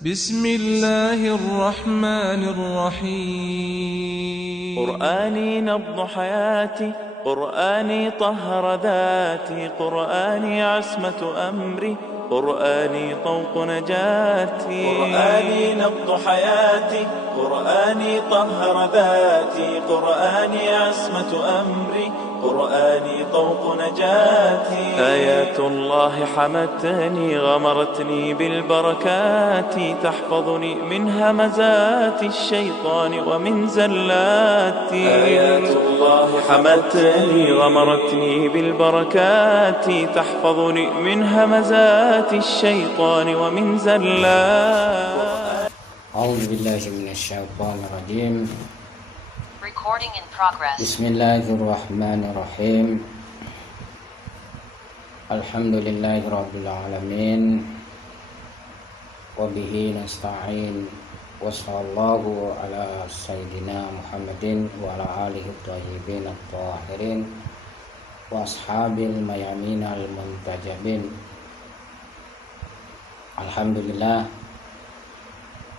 بسم الله الرحمن الرحيم. قرآني نبض حياتي، قرآني طهر ذاتي، قرآني عصمة أمري، قرآني طوق نجاتي. قرآني نبض حياتي، قرآني طهر ذاتي، قرآني عصمة أمري، قرآني طوق نجاتي. آيات الله حمتني، غمرتني بالبركات، تحفظني من همزات الشيطان ومن زلاتي. آيات الله حمتني، غمرتني بالبركات، تحفظني من همزات الشيطان ومن زلاتي. أعوذ بالله من الشيطان الرجيم. Recording in progress. بسم الله الرحمن الرحيم. الحمد لله رب العالمين، وبه نستعين، وصلى الله على سيدنا محمد وعلى آله الطيبين الطاهرين وأصحاب الميامين المنتجبين. Alhamdulillah,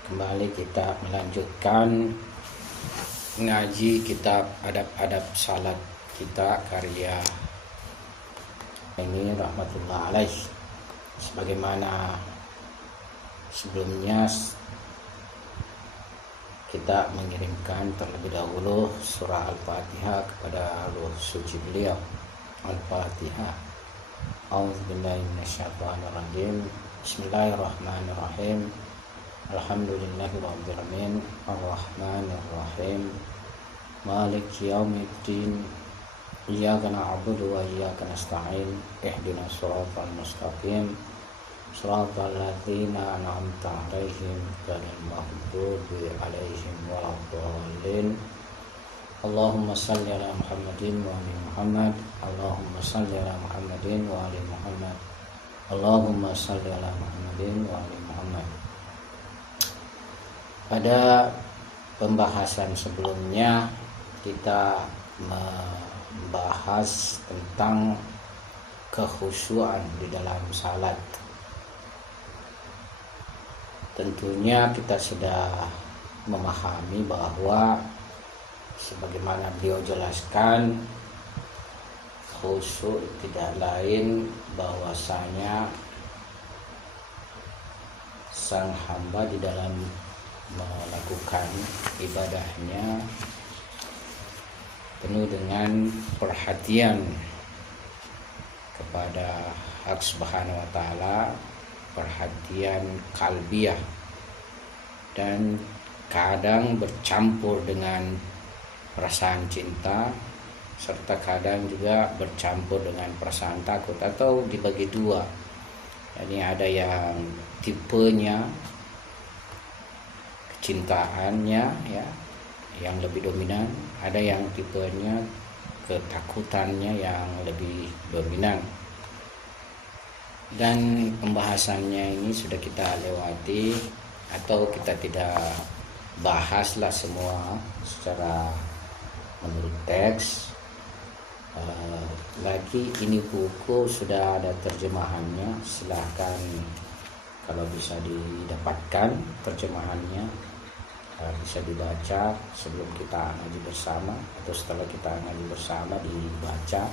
kembali kita melanjutkan ngaji kitab adab-adab salat kita karya ini rahmatullah alaih. Sebagaimana sebelumnya kita mengirimkan terlebih dahulu surah Al-Fatihah kepada ruh suci beliau. Al-Fatihah. A'udzubillahi minasyaitonirrajim. Bismillahirrahmanirrahim. Alhamdulillahirabbil alamin, arrahmanirrahim, maliki yaumiddin, iyyaka na'budu wa iyyaka nasta'in, ihdinas siratal mustaqim, siratal ladzina an'amta 'alaihim ghairil maghdubi 'alaihim waladdallin. Allahumma shalli ala Muhammadin wa ali Muhammad. Allahumma shalli ala Muhammadin wa ali Muhammad. Allahumma shalli ala Muhammadin wa ali Muhammad. Pada pembahasan sebelumnya kita membahas tentang kekhusyuan di dalam salat. Tentunya kita sudah memahami bahwa sebagaimana beliau jelaskan, khusyuk tidak lain bahwasanya sang hamba di dalam melakukan ibadahnya penuh dengan perhatian kepada hak Subhanahu wa taala, perhatian kalbiah, dan kadang bercampur dengan perasaan cinta, serta kadang juga bercampur dengan perasaan takut, atau dibagi dua. Ini ada yang tipenya kecintaannya ya yang lebih dominan, ada yang tipenya ketakutannya yang lebih dominan. Dan pembahasannya ini sudah kita lewati, atau kita tidak bahaslah semua secara menurut teks. Lagi ini buku sudah ada terjemahannya, silahkan kalau bisa didapatkan terjemahannya, bisa dibaca sebelum kita ngaji bersama atau setelah kita ngaji bersama, dibaca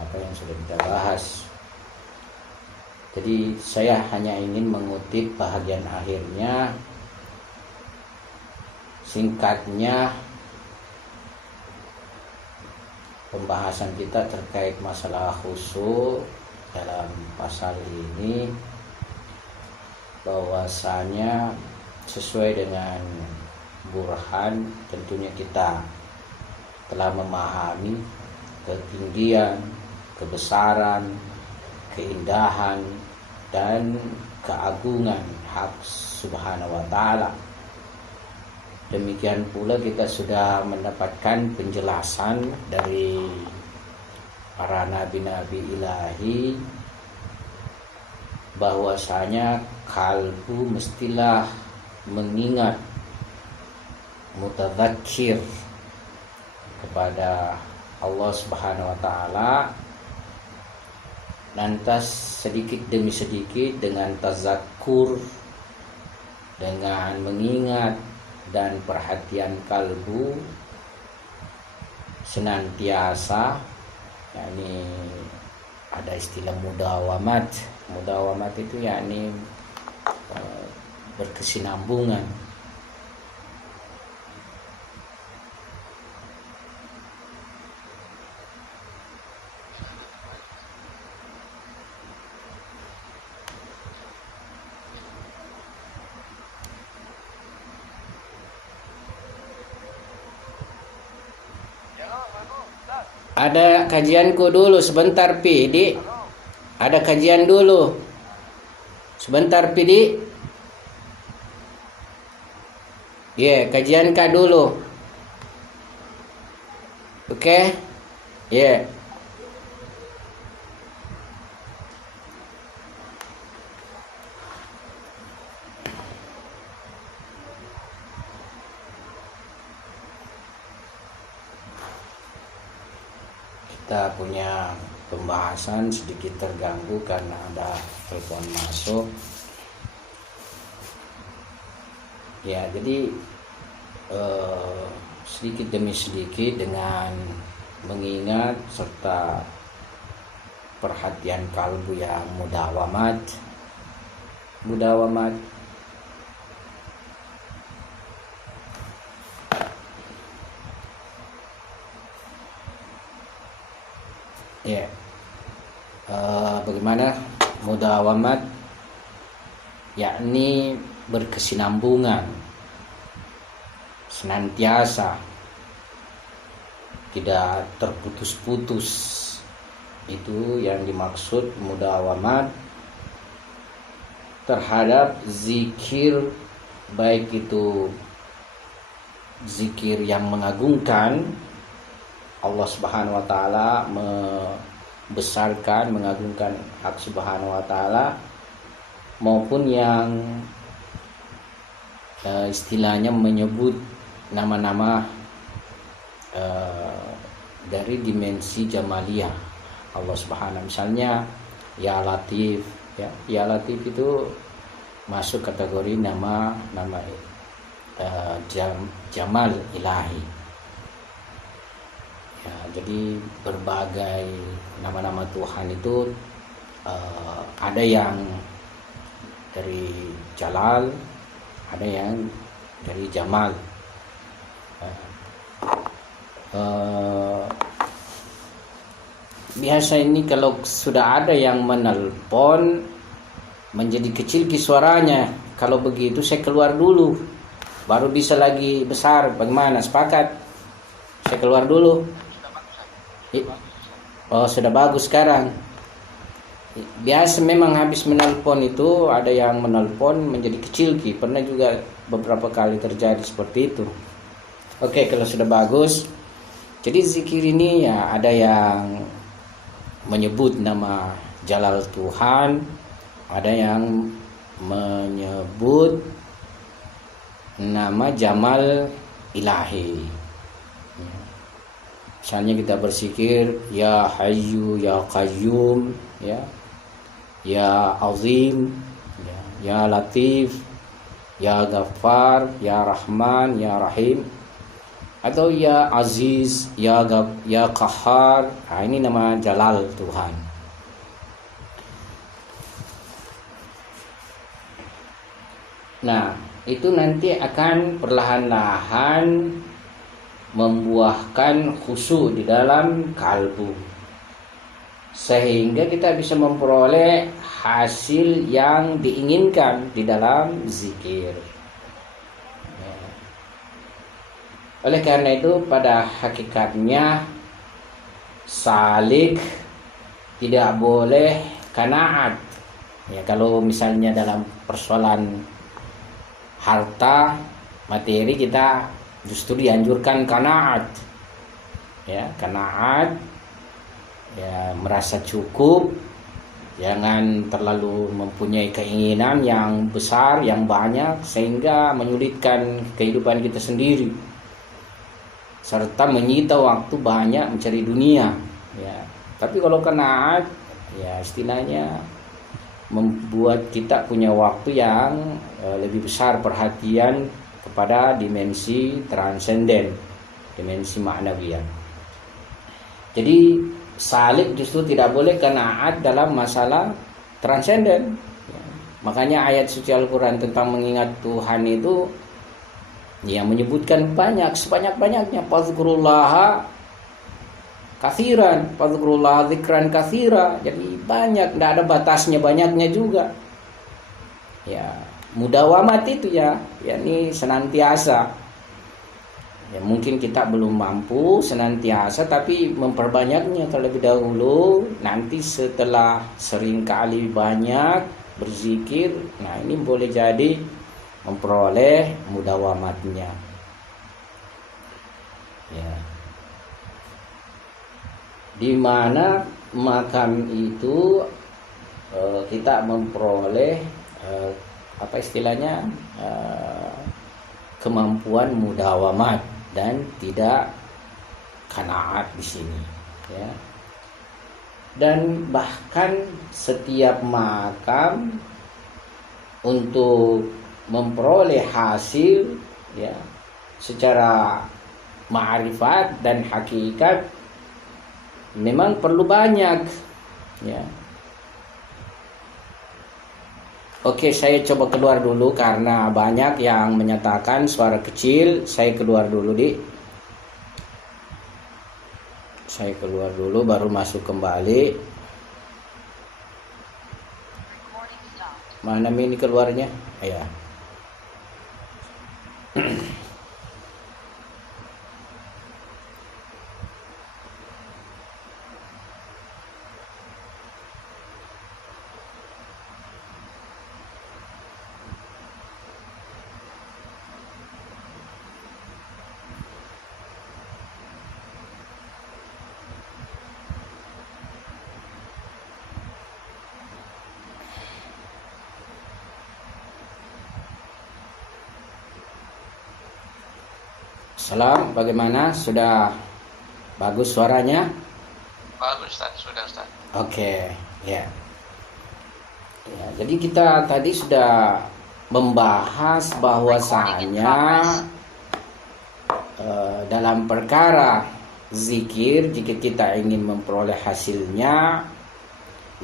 apa yang sudah kita bahas. Jadi saya hanya ingin mengutip bahagian akhirnya. Singkatnya, pembahasan kita terkait masalah khusyuk dalam pasal ini, bahwasanya sesuai dengan burhan, tentunya kita telah memahami ketinggian, kebesaran, keindahan, dan keagungan hak Subhanahu wa ta'ala. Demikian pula kita sudah mendapatkan penjelasan dari para nabi-nabi ilahi bahwasanya kalbu mestilah mengingat, mutadzakir kepada Allah Subhanahu wa taala, lantas sedikit demi sedikit dengan tazakkur dengan mengingat dan perhatian kalbu senantiasa, yakni ada istilah mudawamat. Mudawamat itu yakni berkesinambungan. Ada kajianku dulu sebentar, Pi, Di. Ada kajian dulu. Sebentar, Pi, Di. Kajian Kak dulu. Oke? Kita punya pembahasan sedikit terganggu karena ada telepon masuk. Ya, jadi sedikit demi sedikit dengan mengingat serta perhatian kalbu yang mudawamat. Bagaimana mudawamat? Yakni berkesinambungan, senantiasa, tidak terputus-putus. Itu yang dimaksud mudawamat terhadap zikir, baik itu zikir yang mengagungkan Allah Subhanahu wa taala, membesarkan, mengagungkan hak Subhanahu wa taala, maupun yang istilahnya menyebut nama-nama dari dimensi jamaliyah Allah Subhanahu. Misalnya Ya Latif, Ya Latif itu masuk kategori nama Jamal Ilahi. Ya, jadi berbagai nama-nama Tuhan itu ada yang dari Jalal, ada yang dari Jamal. Biasa ini kalau sudah ada yang menelpon menjadi kecil suaranya. Kalau begitu saya keluar dulu, baru bisa lagi besar. Bagaimana? Sepakat? Saya keluar dulu. Oh, sudah bagus sekarang. Biasa memang habis menelpon itu ada yang menelpon menjadi kecil, pernah juga beberapa kali terjadi seperti itu. Oke, kalau sudah bagus. Jadi zikir ini ya ada yang menyebut nama Jalal Tuhan, ada yang menyebut nama Jamal Ilahi. Misalnya kita berzikir Ya Hayyu Ya Qayyum, Ya Azim, Ya Latif, Ya Ghaffar, Ya Rahman, Ya Rahim, atau Ya Aziz, Ya Qahhar. Ini nama Jalal Tuhan. Nah, itu nanti akan perlahan-lahan membuahkan khusyuk di dalam kalbu, sehingga kita bisa memperoleh hasil yang diinginkan di dalam zikir. Oleh karena itu pada hakikatnya salik tidak boleh qanaat. Ya, kalau misalnya dalam persoalan harta materi kita justru dianjurkan qanaat. Ya, qanaat, ya, merasa cukup, jangan terlalu mempunyai keinginan yang besar, yang banyak sehingga menyulitkan kehidupan kita sendiri, serta menyita waktu banyak mencari dunia. Ya, tapi kalau qanaat, ya istilahnya membuat kita punya waktu yang lebih besar perhatian kepada dimensi transenden, dimensi maknawiyah. Jadi salik justru tidak boleh qanaat dalam masalah transenden. Makanya ayat suci Al-Quran tentang mengingat Tuhan itu yang menyebutkan banyak, sebanyak-banyaknya. Fadzkurullaha katsiran, fadzkurullaha dzikran katsira. Jadi banyak, tidak ada batasnya, banyaknya juga. Ya, mudawamat itu ya, yakni senantiasa. Ya, mungkin kita belum mampu senantiasa, tapi memperbanyaknya terlebih dahulu. Nanti setelah seringkali banyak berzikir, nah ini boleh jadi memperoleh mudawamatnya. Ya. Di mana makam itu kita memperoleh apa istilahnya kemampuan mudawamat dan tidak qanaat di sini, ya. Dan bahkan setiap makam untuk memperoleh hasil, ya, secara ma'rifat dan hakikat memang perlu banyak, ya. Oke, saya coba keluar dulu karena banyak yang menyatakan suara kecil. Saya keluar dulu, Saya keluar dulu baru masuk kembali. Recording stopped. Mana ini keluarnya? Ya. Salam, bagaimana? Sudah bagus suaranya? Bagus Ustaz, sudah Ustaz. Oke, ya. Ya, jadi kita tadi sudah membahas bahwasanya dalam perkara zikir, jika kita ingin memperoleh hasilnya,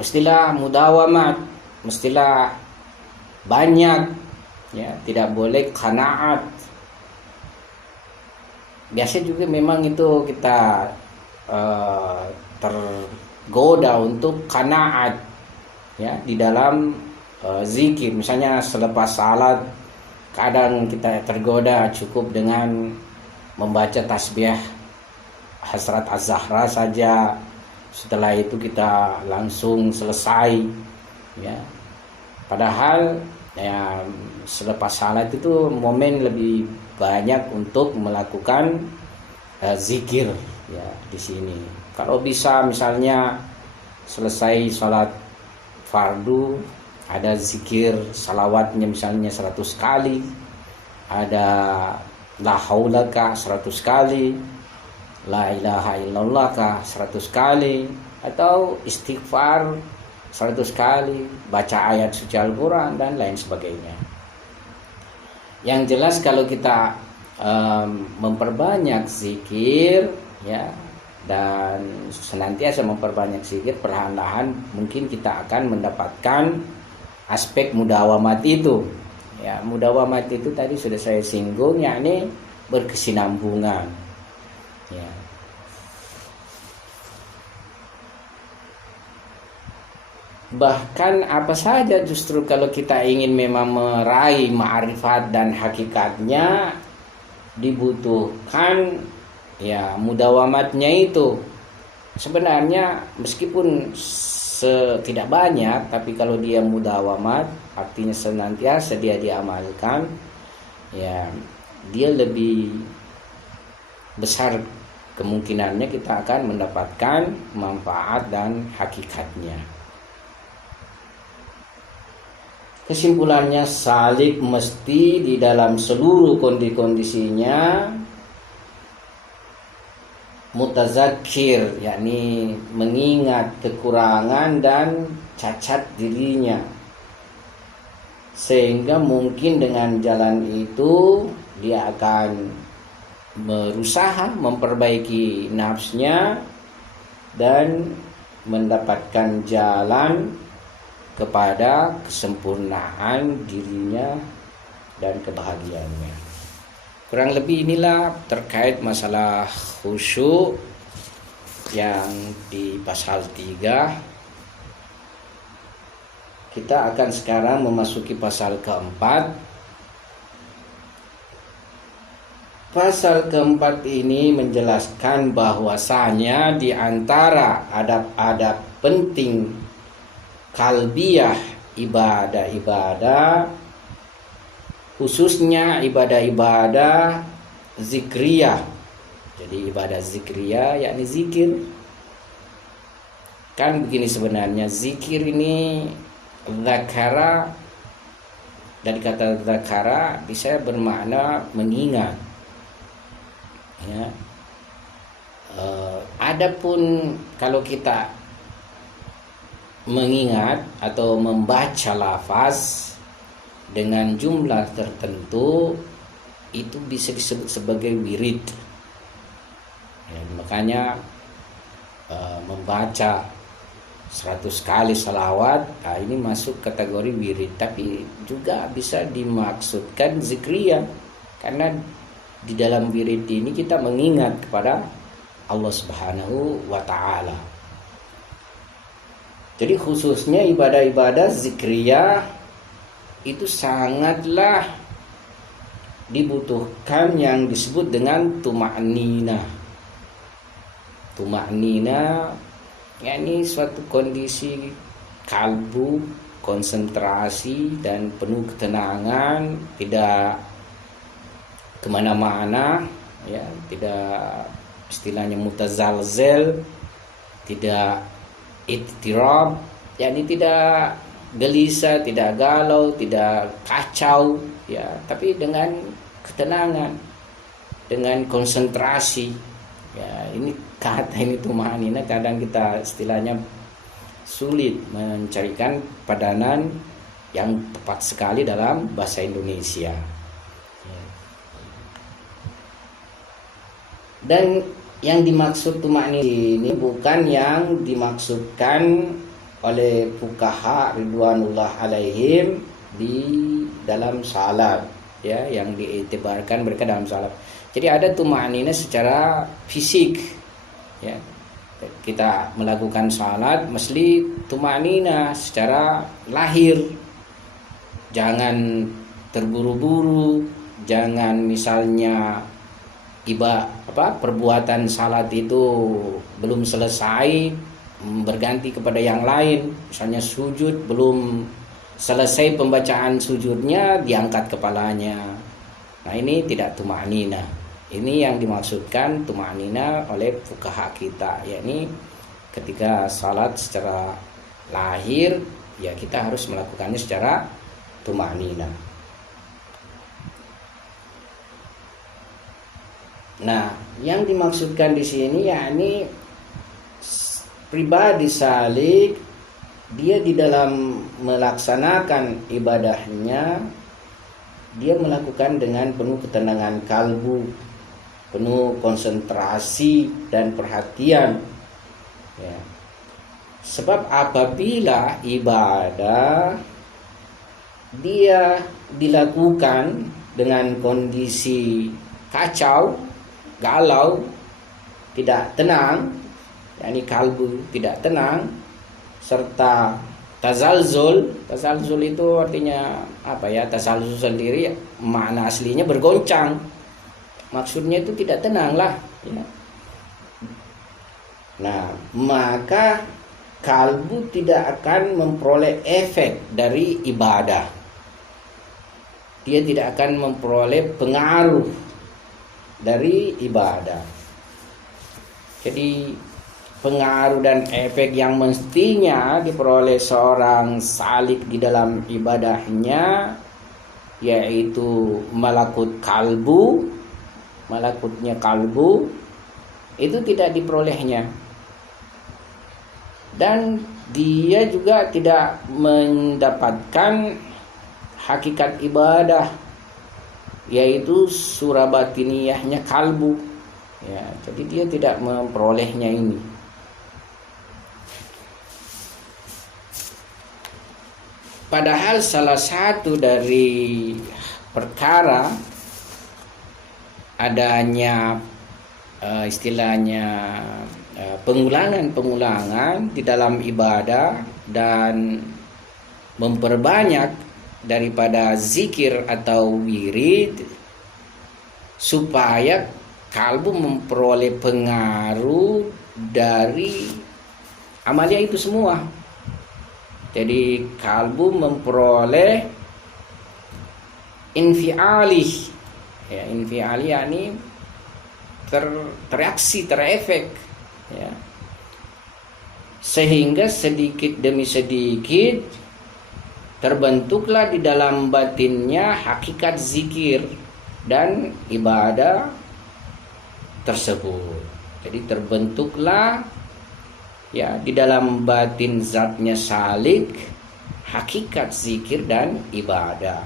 mestilah mudawamat, mestilah banyak, ya, tidak boleh qanaat. Biasa juga memang itu kita tergoda untuk qanaat, ya, di dalam zikir. Misalnya selepas salat kadang kita tergoda cukup dengan membaca tasbih Hasrat Az-Zahra saja, setelah itu kita langsung selesai, ya. Padahal ya selepas salat itu momen lebih banyak untuk melakukan zikir, ya, di sini. Kalau bisa misalnya selesai sholat fardu ada zikir salawatnya misalnya 100 kali, ada la haula kah 100 kali, la ilaha illallah kah 100 kali, atau istighfar 100 kali, baca ayat suci Al-Quran dan lain sebagainya. Yang jelas kalau kita memperbanyak zikir, ya, dan senantiasa memperbanyak zikir, perlahan-lahan mungkin kita akan mendapatkan aspek mudawamat itu. Ya, mudawamat itu tadi sudah saya singgung, yakni berkesinambungan. Ya. Bahkan apa saja justru kalau kita ingin memang meraih ma'rifat dan hakikatnya dibutuhkan, ya, mudawamatnya itu. Sebenarnya meskipun tidak banyak, tapi kalau dia mudawamat artinya senantiasa dia diamalkan, ya, dia lebih besar kemungkinannya kita akan mendapatkan manfaat dan hakikatnya. Kesimpulannya, salik mesti di dalam seluruh kondisinya mutazakir, yakni mengingat kekurangan dan cacat dirinya, sehingga mungkin dengan jalan itu dia akan berusaha memperbaiki nafsnya dan mendapatkan jalan kepada kesempurnaan dirinya dan kebahagiaannya. Kurang lebih inilah terkait masalah khusyuk yang di pasal 3. Kita akan sekarang memasuki pasal keempat. Pasal keempat ini menjelaskan bahwasanya di antara adab-adab penting kalbiyah ibadah-ibadah, khususnya ibadah-ibadah zikriyah. Jadi ibadah zikriyah yakni zikir. Kan begini sebenarnya, zikir ini zakara, dari kata zakara bisa bermakna mengingat. Ya. Adapun kalau kita mengingat atau membaca lafaz dengan jumlah tertentu, itu bisa disebut sebagai wirid. Ya, makanya membaca 100 kali salawat, ini masuk kategori wirid. Tapi juga bisa dimaksudkan zikriyah, karena di dalam wirid ini kita mengingat kepada Allah Subhanahu wa ta'ala. Jadi khususnya ibadah-ibadah zikriyah itu sangatlah dibutuhkan yang disebut dengan tuma'ninah. Tuma'ninah yakni suatu kondisi kalbu, konsentrasi dan penuh ketenangan, tidak kemana-mana, ya, tidak istilahnya mutazalzel, tidak ittirab, yakni tidak gelisah, tidak galau, tidak kacau, ya, tapi dengan ketenangan, dengan konsentrasi. Ya, ini kata ini tumanina kadang kita istilahnya sulit mencarikan padanan yang tepat sekali dalam bahasa Indonesia. Dan yang dimaksud tumakninah ini bukan yang dimaksudkan oleh fuqaha ridwanullah alaihim di dalam salat, ya, yang diiktibarkan mereka dalam salat. Jadi ada tumakninah secara fisik, ya. Kita melakukan salat mesti tumakninah secara lahir. Jangan terburu-buru, jangan misalnya perbuatan salat itu belum selesai berganti kepada yang lain, misalnya sujud belum selesai pembacaan sujudnya diangkat kepalanya. Nah, ini tidak tumakninah. Ini yang dimaksudkan tumakninah oleh fuqaha kita, yakni ketika salat secara lahir ya kita harus melakukannya secara tumakninah. Nah, yang dimaksudkan di sini yakni pribadi salik, dia di dalam melaksanakan ibadahnya dia melakukan dengan penuh ketenangan kalbu, penuh konsentrasi dan perhatian, ya. Sebab apabila ibadah dia dilakukan dengan kondisi kacau, galau, tidak tenang, yakni kalbu tidak tenang, serta tazalzul. Tazalzul itu artinya apa ya? Tazalzul sendiri makna aslinya bergoncang. Maksudnya itu tidak tenang lah, ya. Nah, maka kalbu tidak akan memperoleh efek dari ibadah. Dia tidak akan memperoleh pengaruh dari ibadah. Jadi pengaruh dan efek yang mestinya diperoleh seorang salik di dalam ibadahnya, yaitu malakut kalbu, malakutnya kalbu, itu tidak diperolehnya. Dan dia juga tidak mendapatkan hakikat ibadah, yaitu surah batiniyahnya kalbu. Ya, jadi dia tidak memperolehnya ini. Padahal salah satu dari perkara adanya istilahnya pengulangan di dalam ibadah dan memperbanyak daripada zikir atau wirid supaya kalbu memperoleh pengaruh dari amalia itu semua. Jadi kalbu memperoleh infialih, ya, infialih yakni tereaksi, terefek, ya. Sehingga sedikit demi sedikit terbentuklah di dalam batinnya hakikat zikir dan ibadah tersebut. Jadi terbentuklah, ya, di dalam batin zatnya salik hakikat zikir dan ibadah,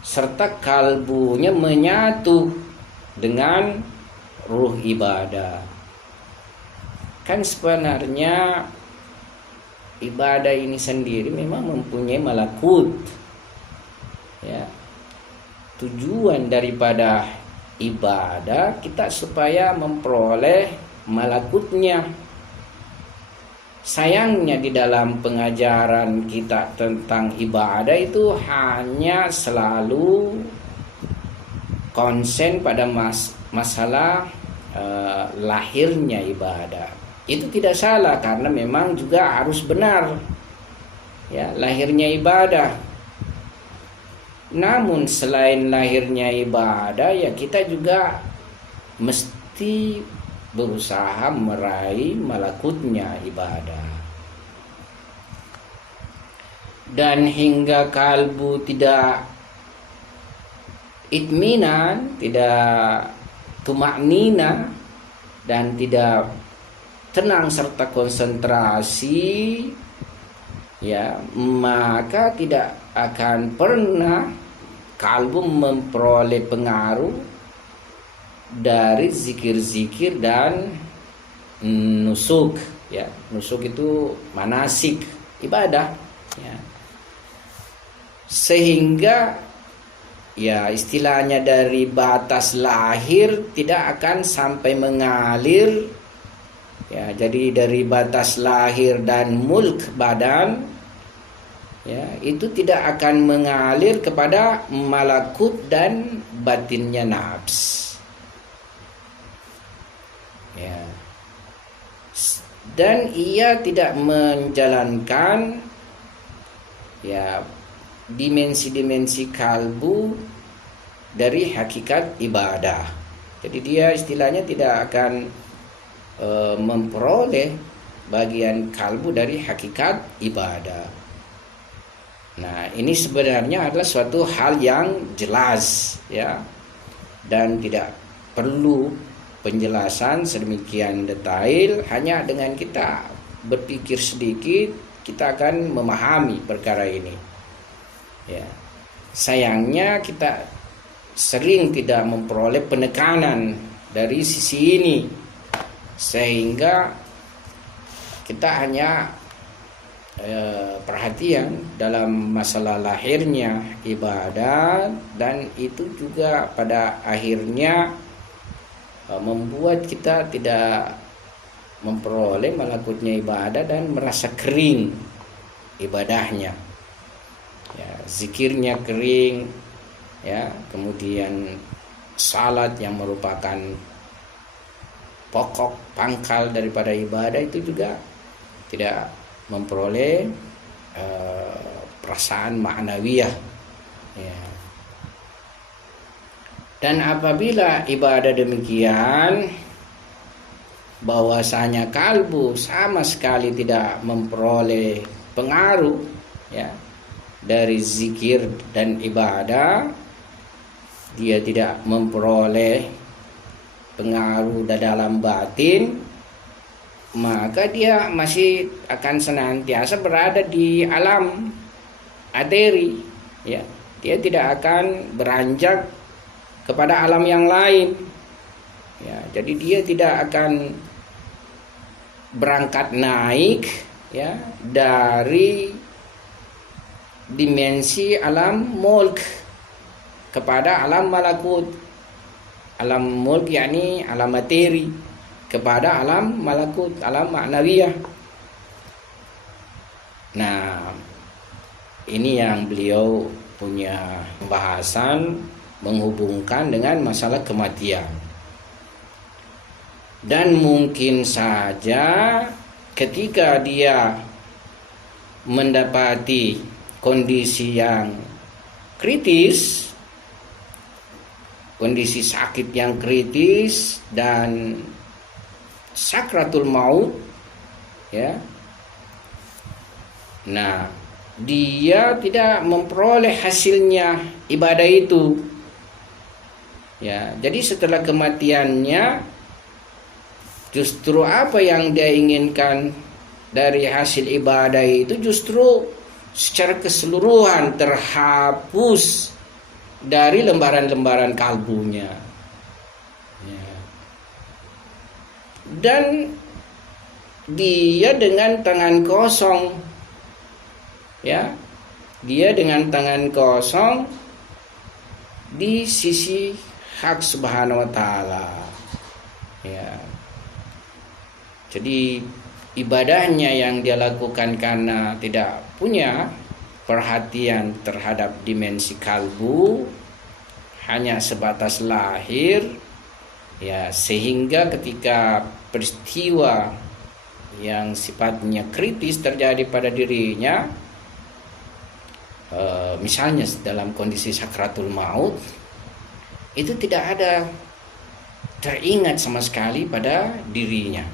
serta kalbunya menyatu dengan ruh ibadah. Kan sebenarnya ibadah ini sendiri memang mempunyai malakut, ya. Tujuan daripada ibadah kita supaya memperoleh malakutnya. Sayangnya di dalam pengajaran kita tentang ibadah itu hanya selalu konsen pada masalah lahirnya ibadah. Itu tidak salah karena memang juga harus benar, ya, lahirnya ibadah. Namun selain lahirnya ibadah, ya kita juga mesti berusaha meraih malakutnya ibadah. Dan hingga kalbu tidak itminan, tidak tumaknina, dan tidak tenang serta konsentrasi, ya, maka tidak akan pernah kalbu memperoleh pengaruh dari zikir-zikir dan nusuk, ya. Nusuk itu manasik ibadah, ya. Sehingga, ya, istilahnya dari batas lahir tidak akan sampai mengalir, ya. Jadi dari batas lahir dan mulk badan, ya, itu tidak akan mengalir kepada malakut dan batinnya nafs, ya. Dan ia tidak menjalankan, ya, dimensi-dimensi kalbu dari hakikat ibadah. Jadi dia istilahnya tidak akan memperoleh bagian kalbu dari hakikat ibadah. Nah, ini sebenarnya adalah suatu hal yang jelas, ya, dan tidak perlu penjelasan sedemikian detail. Hanya dengan kita berpikir sedikit kita akan memahami perkara ini, ya. Sayangnya kita sering tidak memperoleh penekanan dari sisi ini, sehingga kita hanya perhatian dalam masalah lahirnya ibadah, dan itu juga pada akhirnya membuat kita tidak memperoleh malakutnya ibadah dan merasa kering ibadahnya, ya, zikirnya kering, ya, kemudian salat yang merupakan pokok pangkal daripada ibadah itu juga tidak memperoleh perasaan ma'nawiyah, ya. Dan apabila ibadah demikian, bahwasanya kalbu sama sekali tidak memperoleh pengaruh, ya, dari zikir dan ibadah, dia tidak memperoleh pengaruh dalam batin, maka dia masih akan senantiasa berada di alam aderi, ya, dia tidak akan beranjak kepada alam yang lain. Ya, jadi dia tidak akan berangkat naik ya dari dimensi alam mulk kepada alam malakut. Alam mulk yakni alam materi kepada alam malakut, alam ma'nawiyah. Nah, ini yang beliau punya pembahasan menghubungkan dengan masalah kematian. Dan mungkin saja ketika dia mendapati kondisi yang kritis, kondisi sakit yang kritis dan sakratul maut, ya. Nah, dia tidak memperoleh hasilnya ibadah itu. Ya, jadi setelah kematiannya justru apa yang dia inginkan dari hasil ibadah itu justru secara keseluruhan terhapus dari lembaran-lembaran kalbunya. Ya. Dan dia dengan tangan kosong, ya, dia dengan tangan kosong di sisi hak Subhanahu wa taala. Ya. Jadi ibadahnya yang dia lakukan karena tidak punya perhatian terhadap dimensi kalbu, hanya sebatas lahir, ya, sehingga ketika peristiwa yang sifatnya kritis terjadi pada dirinya, misalnya dalam kondisi sakratul maut, itu tidak ada teringat sama sekali pada dirinya.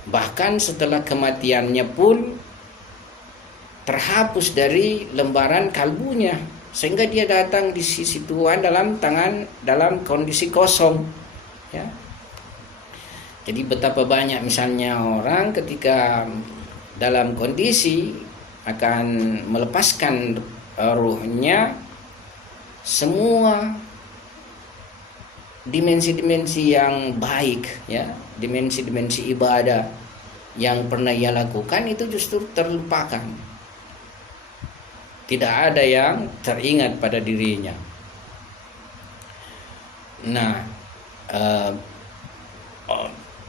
Bahkan setelah kematiannya pun terhapus dari lembaran kalbunya, sehingga dia datang di sisi Tuhan dalam kondisi kosong, ya. Jadi betapa banyak misalnya orang ketika dalam kondisi akan melepaskan ruhnya, semua dimensi-dimensi yang baik, ya, dimensi-dimensi ibadah yang pernah ia lakukan itu justru terlupakan. Tidak ada yang teringat pada dirinya. Nah,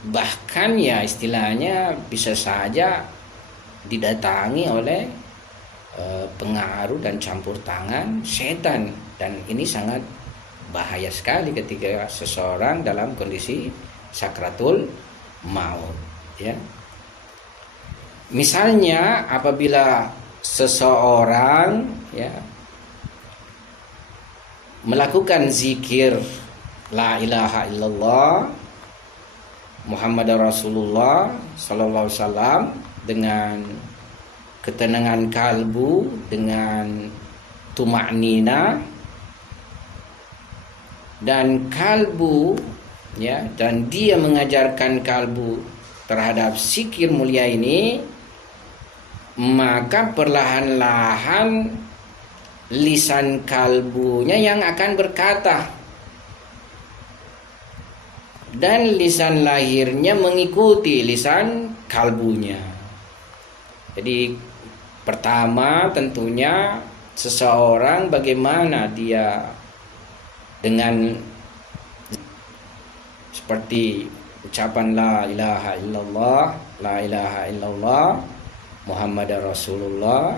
bahkan ya istilahnya bisa saja didatangi oleh pengaruh dan campur tangan setan, dan ini sangat bahaya sekali ketika seseorang dalam kondisi sakratul maut, ya. Misalnya apabila seseorang, ya, melakukan zikir la ilaha illallah Muhammad Rasulullah sallallahu alaihi wasallam dengan ketenangan kalbu, dengan tuma'nina, dan kalbu, ya, dan dia mengajarkan kalbu terhadap zikir mulia ini, maka perlahan-lahan lisan kalbunya yang akan berkata, dan lisan lahirnya mengikuti lisan kalbunya. Jadi pertama tentunya seseorang bagaimana dia dengan seperti ucapan la ilaha illallah, la ilaha illallah Muhammad Rasulullah,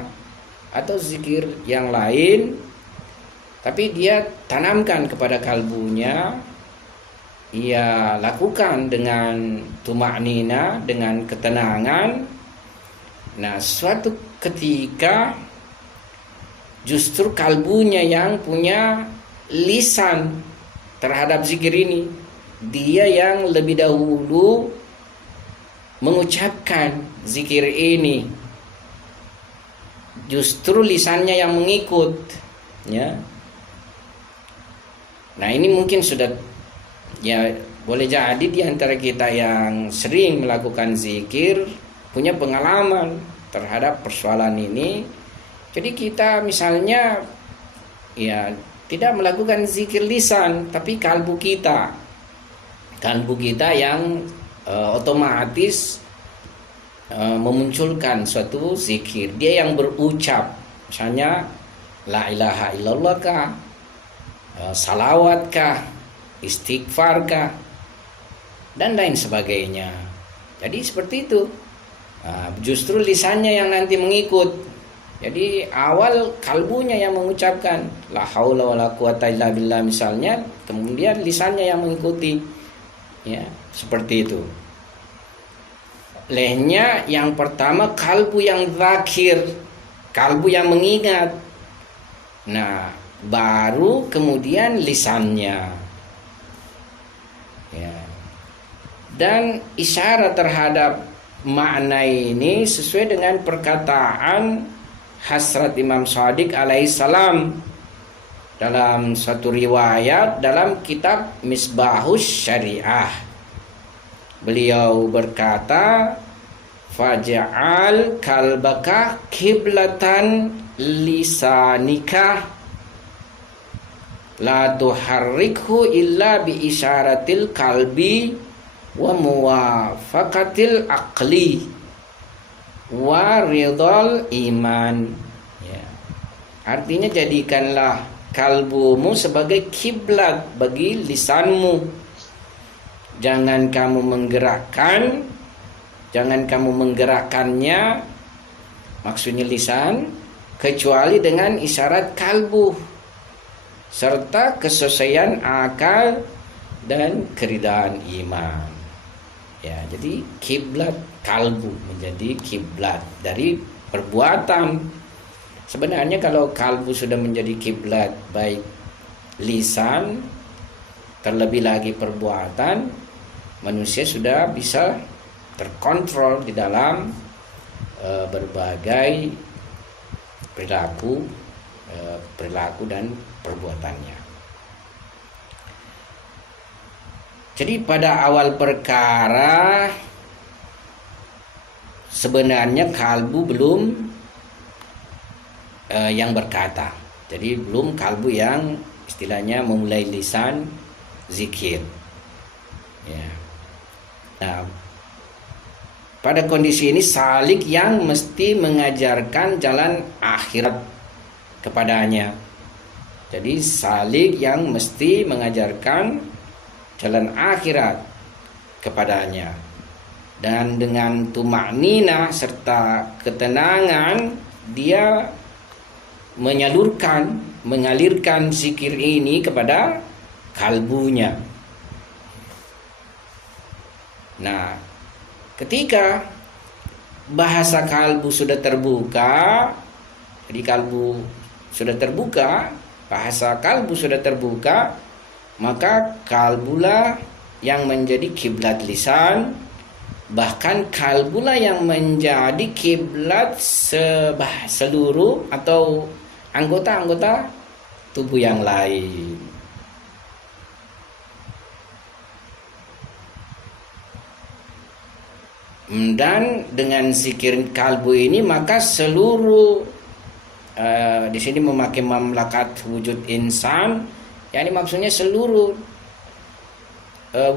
atau zikir yang lain, tapi dia tanamkan kepada kalbunya, ia lakukan dengan tuma'nina, dengan ketenangan. Nah, suatu ketika justru kalbunya yang punya lisan terhadap zikir ini, dia yang lebih dahulu mengucapkan zikir ini, justru lisannya yang mengikut, ya. Nah, ini mungkin sudah, ya, boleh jadi di antara kita yang sering melakukan zikir punya pengalaman terhadap persoalan ini, Jadi kita misalnya ya tidak melakukan zikir lisan, tapi kalbu kita yang otomatis memunculkan suatu zikir. Dia yang berucap, misalnya la ilaha illallah kah, salawat kah, istighfar kah, dan lain sebagainya. Jadi seperti itu. Justru lisannya yang nanti mengikut. Jadi awal kalbunya yang mengucapkan la haula wala quwata illa billah misalnya, kemudian lisannya yang mengikuti. Ya, seperti itu. Lehnya yang pertama kalbu yang zakir, kalbu yang mengingat. Nah, baru kemudian lisannya. Ya. Dan isyarat terhadap makna ini sesuai dengan perkataan Hasrat Imam Shadiq alaihissalam dalam satu riwayat dalam kitab Misbahus Syariah. Beliau berkata, faj'al kalbaka kiblatan lisanika la tuharrikhu illa bi isyaratil kalbi wa muwafaqatil aqli wa ridal iman. Ya. Artinya jadikanlah kalbumu sebagai kiblat bagi lisanmu. Jangan kamu menggerakkannya, maksudnya lisan, kecuali dengan isyarat kalbu serta kesesuaian akal dan keridaan iman. Ya, jadi kiblat kalbu menjadi kiblat dari perbuatan. Sebenarnya kalau kalbu sudah menjadi kiblat baik lisan terlebih lagi perbuatan, manusia sudah bisa terkontrol di dalam berbagai perilaku dan perbuatannya. Jadi pada awal perkara sebenarnya kalbu belum yang berkata. Jadi belum kalbu yang istilahnya memulai lisan zikir. Ya. Nah, pada kondisi ini salik yang mesti mengajarkan jalan akhirat kepadanya. Jadi salik yang mesti mengajarkan jalan akhirat kepadanya. Dan dengan tumaknina serta ketenangan dia mengalirkan zikir ini kepada kalbunya. Nah, ketika bahasa kalbu sudah terbuka, jadi kalbu sudah terbuka, bahasa kalbu sudah terbuka, maka kalbulah yang menjadi kiblat lisan, bahkan kalbulah yang menjadi kiblat seluruh atau anggota-anggota tubuh yang lain. Dan dengan zikir kalbu ini maka seluruh di sini memakai mamlakat wujud insan, yakni maksudnya seluruh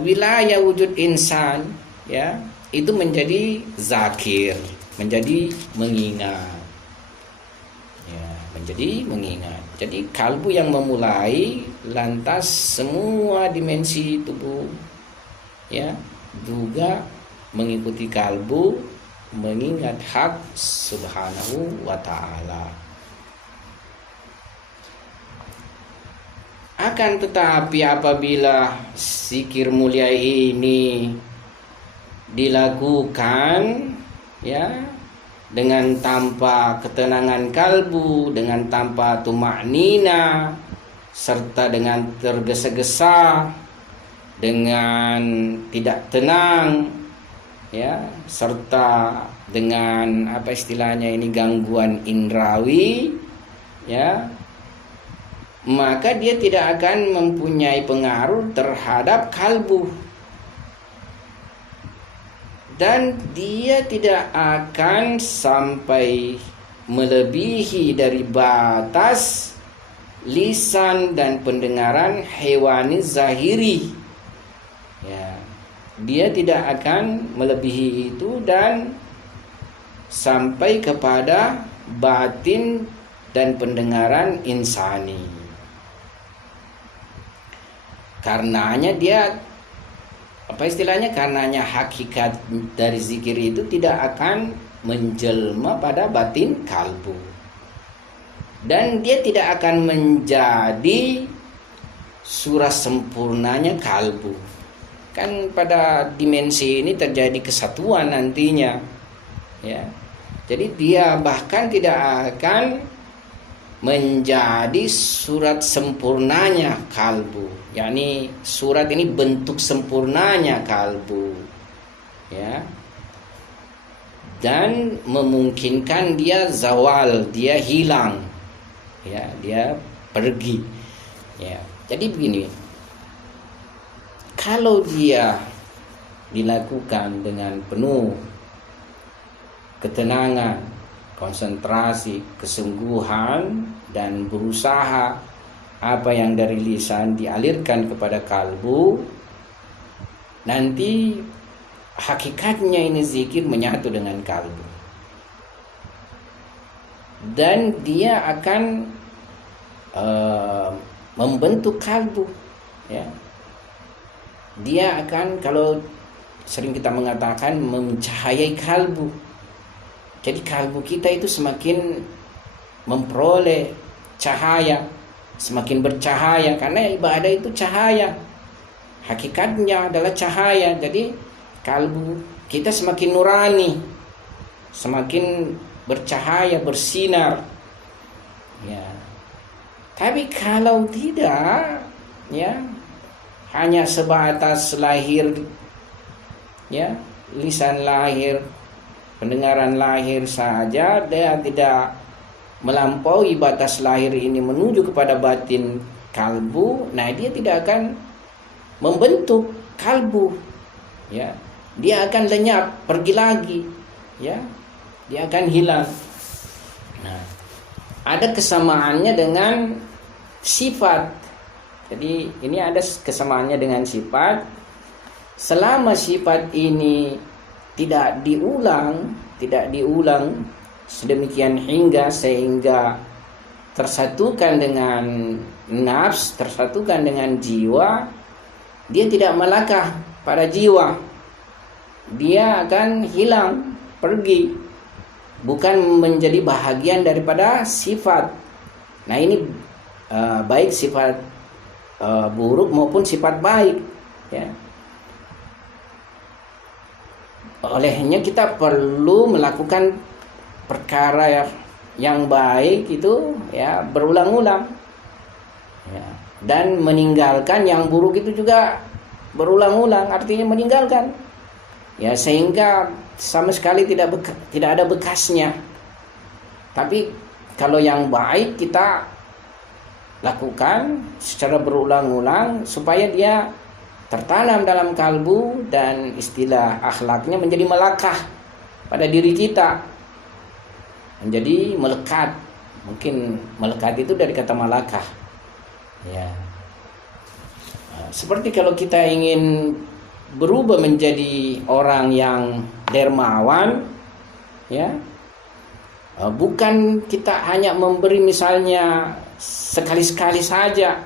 wilayah wujud insan, ya, itu menjadi zakir, menjadi mengingat, ya, menjadi mengingat. Jadi kalbu yang memulai, lantas semua dimensi tubuh, ya, juga mengikuti kalbu, mengingat hak subhanahu wa ta'ala. Akan tetapi apabila zikir mulia ini dilakukan, ya, dengan tanpa ketenangan kalbu, dengan tanpa tumaknina, serta dengan tergesa-gesa, dengan tidak tenang, ya, serta dengan apa istilahnya ini gangguan indrawi, ya, maka dia tidak akan mempunyai pengaruh terhadap kalbu, dan dia tidak akan sampai melebihi dari batas lisan dan pendengaran hewani zahiri. Ya, dia tidak akan melebihi itu dan sampai kepada batin dan pendengaran insani. Karenanya dia, apa istilahnya, karenanya hakikat dari zikir itu tidak akan menjelma pada batin kalbu. Dan dia tidak akan menjadi surah sempurnanya kalbu. Kan pada dimensi ini terjadi kesatuan nantinya. Ya. Jadi dia bahkan tidak akan menjadi surat sempurnanya kalbu. yakni surat ini bentuk sempurnanya kalbu, ya, dan memungkinkan dia zawal, dia hilang, ya, dia pergi, ya. Jadi begini, kalau dia dilakukan dengan penuh ketenangan, konsentrasi, kesungguhan, dan berusaha apa yang dari lisan dialirkan kepada kalbu, nanti hakikatnya ini zikir menyatu dengan kalbu, dan dia akan membentuk kalbu, ya. Dia akan, kalau sering kita mengatakan, mencahayai kalbu. Jadi kalbu kita itu semakin memperoleh cahaya, semakin bercahaya, karena ibadah itu cahaya. Hakikatnya adalah cahaya. Jadi kalbu kita semakin nurani, semakin bercahaya, bersinar. Ya. Tapi kalau tidak, ya, hanya sebatas lahir, ya, lisan lahir, pendengaran lahir saja, dia tidak melampaui batas lahir ini menuju kepada batin kalbu, nah dia tidak akan membentuk kalbu, ya, dia akan lenyap, pergi lagi, ya, dia akan hilang. Nah, ada kesamaannya dengan sifat. Jadi ini ada kesamaannya dengan sifat. Selama sifat ini tidak diulang sedemikian hingga sehingga tersatukan dengan nafs, tersatukan dengan jiwa, dia tidak melakah pada jiwa. Dia akan hilang, pergi, bukan menjadi bahagian daripada sifat. Nah ini baik sifat buruk maupun sifat baik, ya. Olehnya kita perlu melakukan perkara yang baik itu, ya, berulang-ulang, ya, dan meninggalkan yang buruk itu juga berulang-ulang, artinya meninggalkan, ya, sehingga sama sekali tidak ada bekasnya. Tapi kalau yang baik kita lakukan secara berulang-ulang supaya dia tertanam dalam kalbu dan istilah akhlaknya menjadi melakah pada diri kita, menjadi melekat. Mungkin melekat itu dari kata malakah, ya. Seperti kalau kita ingin berubah menjadi orang yang dermawan, ya, bukan kita hanya memberi misalnya sekali-sekali saja,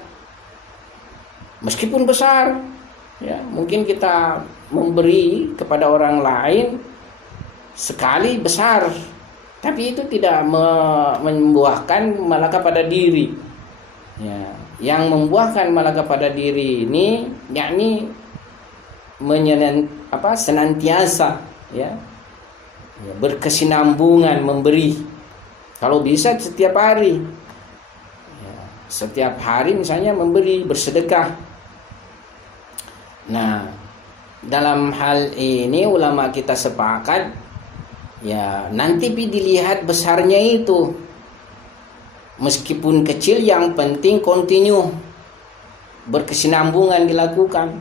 meskipun besar, ya, mungkin kita memberi kepada orang lain sekali besar, tapi itu tidak membuahkan malakah pada diri, ya. Yang membuahkan malakah pada diri ini yakni senantiasa, ya, berkesinambungan memberi. Kalau bisa setiap hari, setiap hari misalnya memberi, bersedekah. Nah, dalam hal ini ulama kita sepakat, ya, nanti dilihat besarnya itu, meskipun kecil yang penting kontinu, berkesinambungan dilakukan.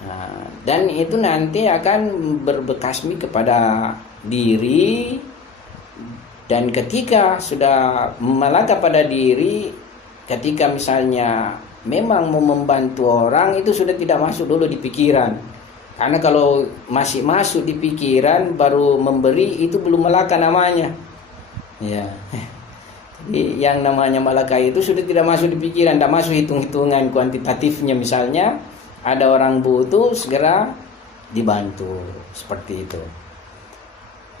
Nah, dan itu nanti akan berbekasmi kepada diri Dan ketika sudah malaka pada diri, ketika misalnya memang mau membantu orang, itu sudah tidak masuk dulu di pikiran. Karena kalau masih masuk di pikiran baru memberi, itu belum malaka namanya. Ya. Jadi yang namanya malaka itu sudah tidak masuk di pikiran, tidak masuk hitung-hitungan kuantitatifnya. Misalnya ada orang butuh, segera dibantu, seperti itu.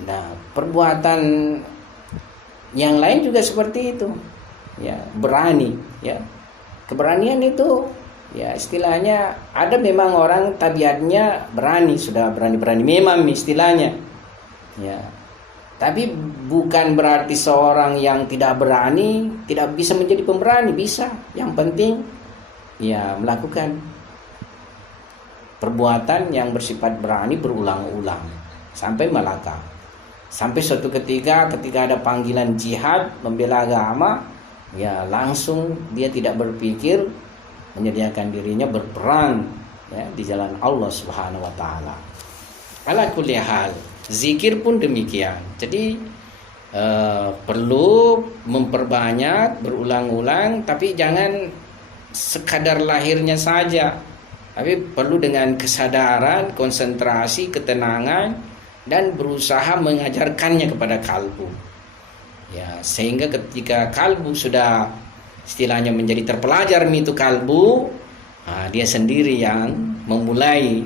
Nah, perbuatan yang lain juga seperti itu, ya, berani, ya. Keberanian itu, ya, istilahnya ada memang orang tabiatnya berani, sudah berani memang istilahnya, ya. Tapi bukan berarti seorang yang tidak berani tidak bisa menjadi pemberani, bisa. Yang penting, ya, melakukan perbuatan yang bersifat berani berulang-ulang sampai malaka. Sampai suatu ketika ada panggilan jihad membela agama, ya langsung dia tidak berpikir, menyediakan dirinya berperang, ya, di jalan Allah Subhanahu wa taala. Ala kulli hal, zikir pun demikian. Jadi perlu memperbanyak berulang-ulang, tapi jangan sekadar lahirnya saja. Tapi perlu dengan kesadaran, konsentrasi, ketenangan, dan berusaha mengajarkannya kepada kalbu, ya, sehingga ketika kalbu sudah istilahnya menjadi terpelajar itu kalbu, dia sendiri yang memulai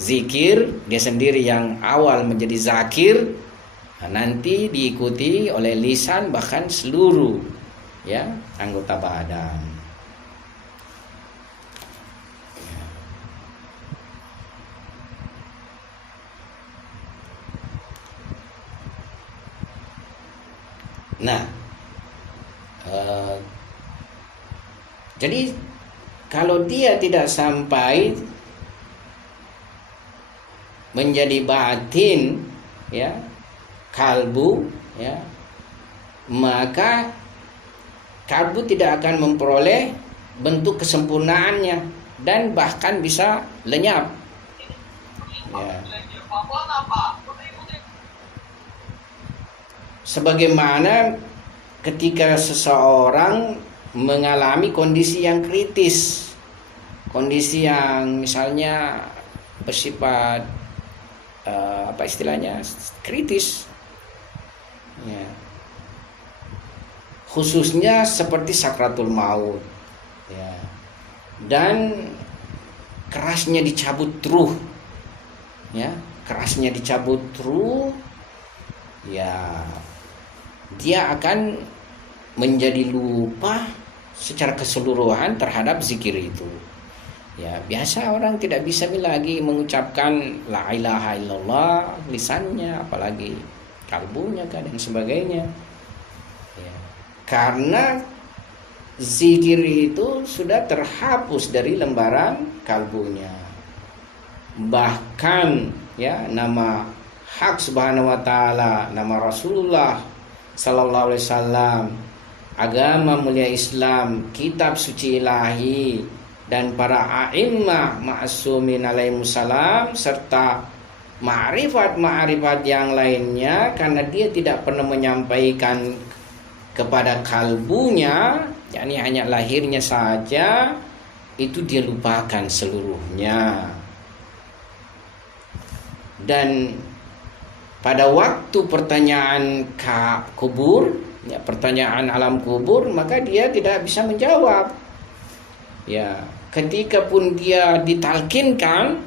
zikir, dia sendiri yang awal menjadi zakir, nanti diikuti oleh lisan bahkan seluruh, ya, anggota badan. Nah, jadi kalau dia tidak sampai menjadi batin, ya, kalbu, ya, maka kalbu tidak akan memperoleh bentuk kesempurnaannya dan bahkan bisa lenyap, ya. Sebagaimana ketika seseorang mengalami kondisi yang kritis, kondisi yang misalnya bersifat apa istilahnya kritis, ya, khususnya seperti sakratul maut, ya, dan kerasnya dicabut ruh, ya, kerasnya dicabut ruh, ya, dia akan menjadi lupa secara keseluruhan terhadap zikir itu. Ya, biasa orang tidak bisa lagi mengucapkan la ilaha illallah lisannya, apalagi kalbunya dan sebagainya. Ya, karena zikir itu sudah terhapus dari lembaran kalbunya. Bahkan, ya, nama hak subhanahu wa ta'ala, nama Rasulullah sallallahu alaihi wasallam, agama mulia Islam, kitab suci ilahi, dan para a'immah ma'asumin alaihissalam, serta ma'rifat yang lainnya, karena dia tidak pernah menyampaikan kepada kalbunya, yakni hanya lahirnya saja, itu dia lupakan seluruhnya. Dan pada waktu pertanyaan kubur, ya, pertanyaan alam kubur, maka dia tidak bisa menjawab. Ya, ketika pun dia ditalkinkan,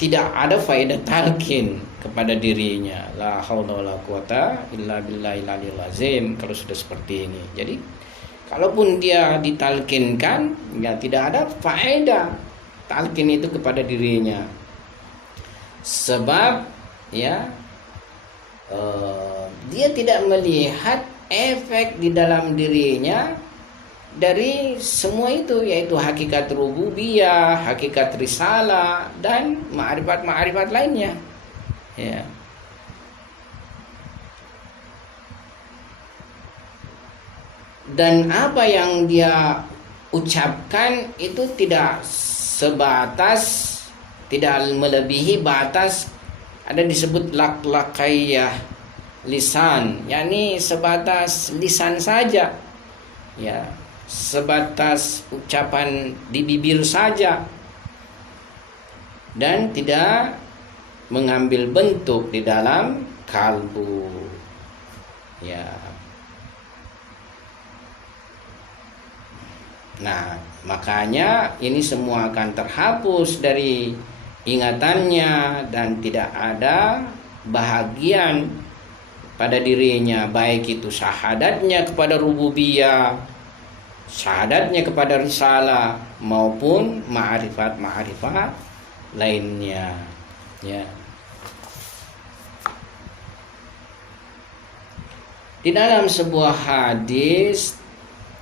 tidak ada faedah talkin kepada dirinya. La haula wala quwata illa billahil aliyil azim kalau sudah seperti ini. Jadi, kalaupun dia ditalkinkan, ya tidak ada faedah talkin itu kepada dirinya. Sebab, ya, dia tidak melihat efek di dalam dirinya dari semua itu, yaitu hakikat rububiyah, hakikat risalah, dan ma'rifat lainnya, ya. Dan apa yang dia ucapkan itu tidak sebatas, tidak melebihi batas, ada disebut lak-lakaiyah, lisan, yakni sebatas lisan saja, ya, sebatas ucapan di bibir saja, dan tidak mengambil bentuk di dalam kalbu, ya. Nah, makanya ini semua akan terhapus dari ingatannya dan tidak ada bahagian pada dirinya, baik itu syahadatnya kepada rububiyah, syahadatnya kepada risalah, maupun ma'rifat lainnya, ya. Di dalam sebuah hadis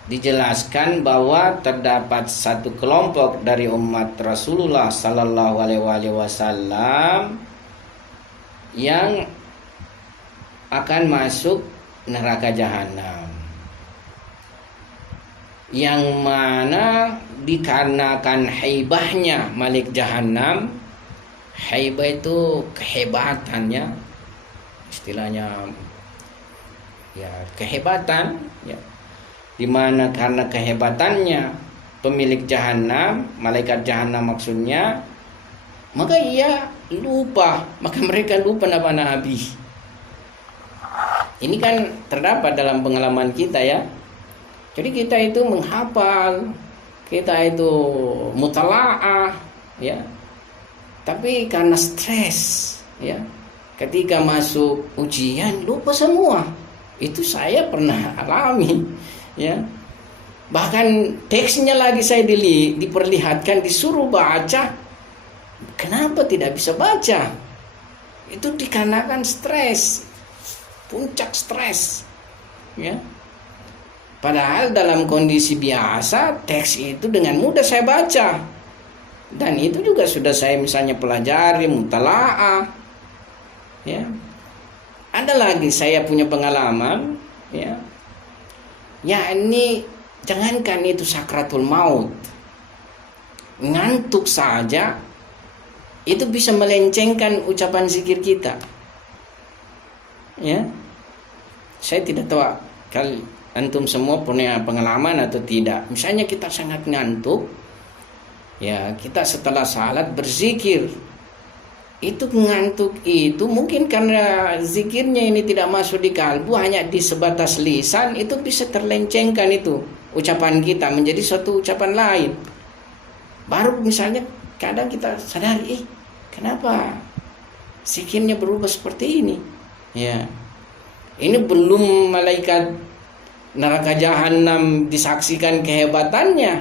dijelaskan bahwa terdapat satu kelompok dari umat Rasulullah sallallahu alaihi wasallam yang akan masuk neraka jahanam, yang mana dikarenakan haibahnya Malik Jahannam. Haibah itu kehebatannya, istilahnya ya kehebatan, ya, dimana karena kehebatannya pemilik jahanam, malaikat jahanam maksudnya, maka ia lupa, maka mereka lupa nama Nabi. Ini kan terdapat dalam pengalaman kita, ya. Jadi kita itu menghafal, kita itu mutalaah, ya. Tapi karena stres, ya, ketika masuk ujian lupa semua. Itu saya pernah alami, ya. Bahkan teksnya lagi saya diperlihatkan, disuruh baca, kenapa tidak bisa baca? Itu dikarenakan stres, puncak stres, ya. Padahal dalam kondisi biasa teks itu dengan mudah saya baca, dan itu juga sudah saya misalnya pelajari mutalaah, ya. Ada lagi saya punya pengalaman, ya, yakni jangankan itu sakratul maut, ngantuk saja itu bisa melencengkan ucapan zikir kita, ya. Saya tidak tahu kalau antum semua punya pengalaman atau tidak. Misalnya kita sangat ngantuk, ya, kita setelah salat berzikir, itu ngantuk itu mungkin karena zikirnya ini tidak masuk di kalbu, hanya di sebatas lisan, itu bisa terlencengkan itu ucapan kita menjadi suatu ucapan lain. Baru misalnya kadang kita sadari, kenapa zikirnya berubah seperti ini, ya. Ini belum malaikat neraka jahanam disaksikan kehebatannya,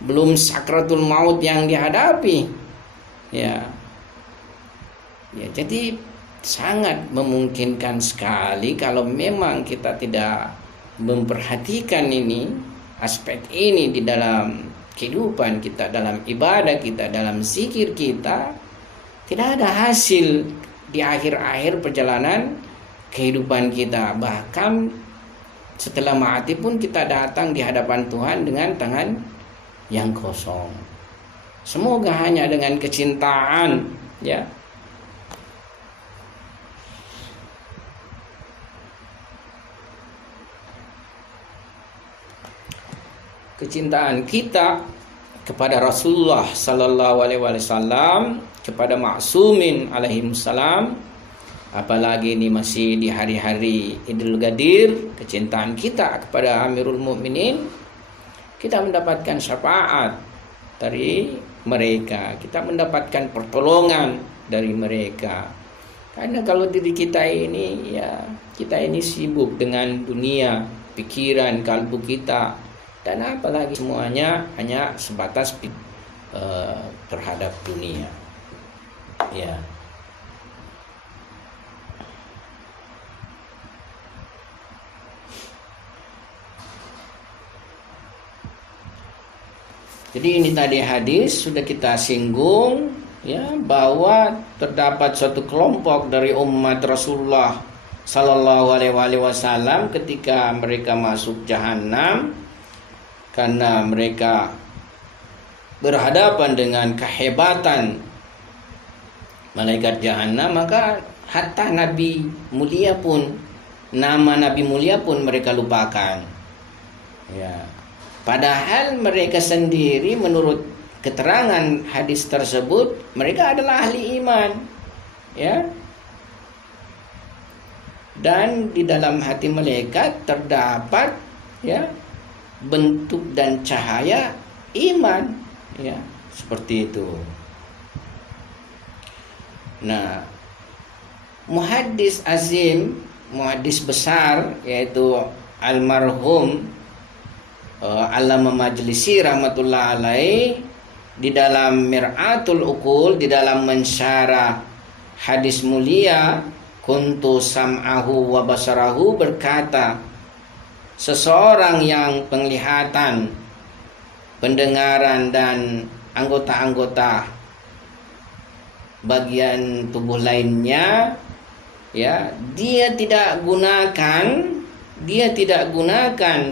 belum sakratul maut yang dihadapi, ya. Ya, jadi sangat memungkinkan sekali kalau memang kita tidak memperhatikan ini, aspek ini di dalam kehidupan kita, dalam ibadah kita, dalam zikir kita, tidak ada hasil di akhir-akhir perjalanan kehidupan kita. Bahkan setelah mati pun kita datang di hadapan Tuhan dengan tangan yang kosong. Semoga hanya dengan kecintaan, ya, kecintaan kita kepada Rasulullah sallallahu alaihi wasallam, kepada Ma'sumin alaihi salam, apalagi ini masih di hari-hari Idul Gadir, kecintaan kita kepada Amirul Mukminin, kita mendapatkan syafaat dari mereka, kita mendapatkan pertolongan dari mereka. Karena kalau diri kita ini, ya, kita ini sibuk dengan dunia, pikiran, kalbu kita, dan apalagi semuanya hanya sebatas terhadap dunia, ya. Jadi ini tadi hadis sudah kita singgung, ya, bahwa terdapat suatu kelompok dari umat Rasulullah sallallahu alaihi wasallam ketika mereka masuk jahanam, karena mereka berhadapan dengan kehebatan malaikat jahanam, maka hatta Nabi mulia pun, nama Nabi mulia pun mereka lupakan. Ya. Padahal mereka sendiri menurut keterangan hadis tersebut mereka adalah ahli iman. Ya. Dan di dalam hati mereka terdapat ya bentuk dan cahaya iman, ya, seperti itu. Nah, muhaddis azim, muhaddis besar yaitu almarhum Allama Majlisi rahmatullah alaih di dalam Mir'atul Uqul, di dalam mensyarah hadis mulia kuntu sam'ahu wa basarahu, berkata, seseorang yang penglihatan, pendengaran dan anggota-anggota bagian tubuh lainnya, ya, dia tidak gunakan